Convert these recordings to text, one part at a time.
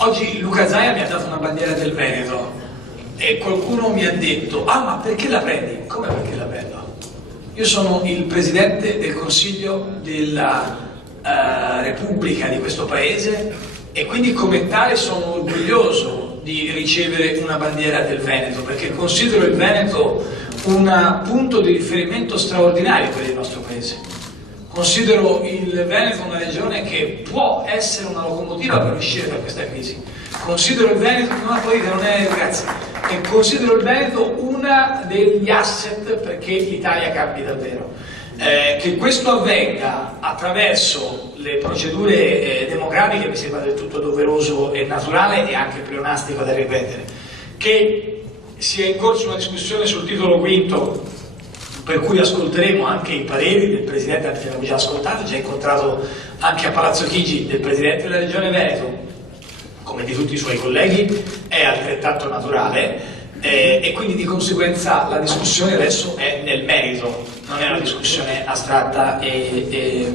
Oggi Luca Zaia mi ha dato una bandiera del Veneto e qualcuno mi ha detto: ah, ma perché la prendi? Come perché la prendo? Io sono il Presidente del Consiglio della Repubblica di questo Paese e quindi come tale sono orgoglioso di ricevere una bandiera del Veneto, perché considero il Veneto un punto di riferimento straordinario per il nostro Paese. Considero il Veneto una regione che può essere una locomotiva per uscire da questa crisi. Considero il Veneto, e considero il Veneto una degli asset perché l'Italia cambi davvero. Che questo avvenga attraverso le procedure democratiche mi sembra del tutto doveroso e naturale e anche pleonastico da ripetere. Che sia in corso una discussione sul titolo quinto, per cui ascolteremo anche i pareri del Presidente, anzi l'abbiamo già ascoltato, già incontrato anche a Palazzo Chigi del Presidente della Regione Veneto, come di tutti i suoi colleghi, è altrettanto naturale e quindi di conseguenza la discussione adesso è nel merito, non è una discussione astratta e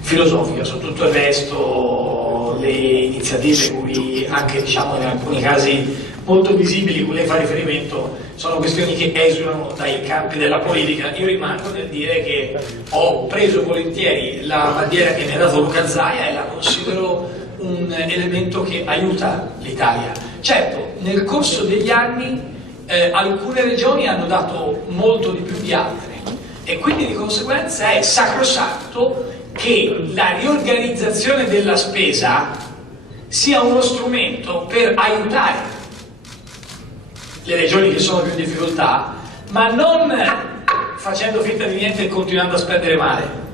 filosofica. Su tutto il resto le iniziative cui anche diciamo in alcuni casi molto visibili cui lei fa riferimento sono questioni che esulano dai campi della politica. Io rimango nel dire che ho preso volentieri la bandiera che mi ha dato Luca Zaia e la considero un elemento che aiuta l'Italia. Certo, nel corso degli anni alcune regioni hanno dato molto di più di altre e quindi di conseguenza è sacrosanto che la riorganizzazione della spesa sia uno strumento per aiutare le regioni che sono più in difficoltà, ma non facendo finta di niente e continuando a spendere male.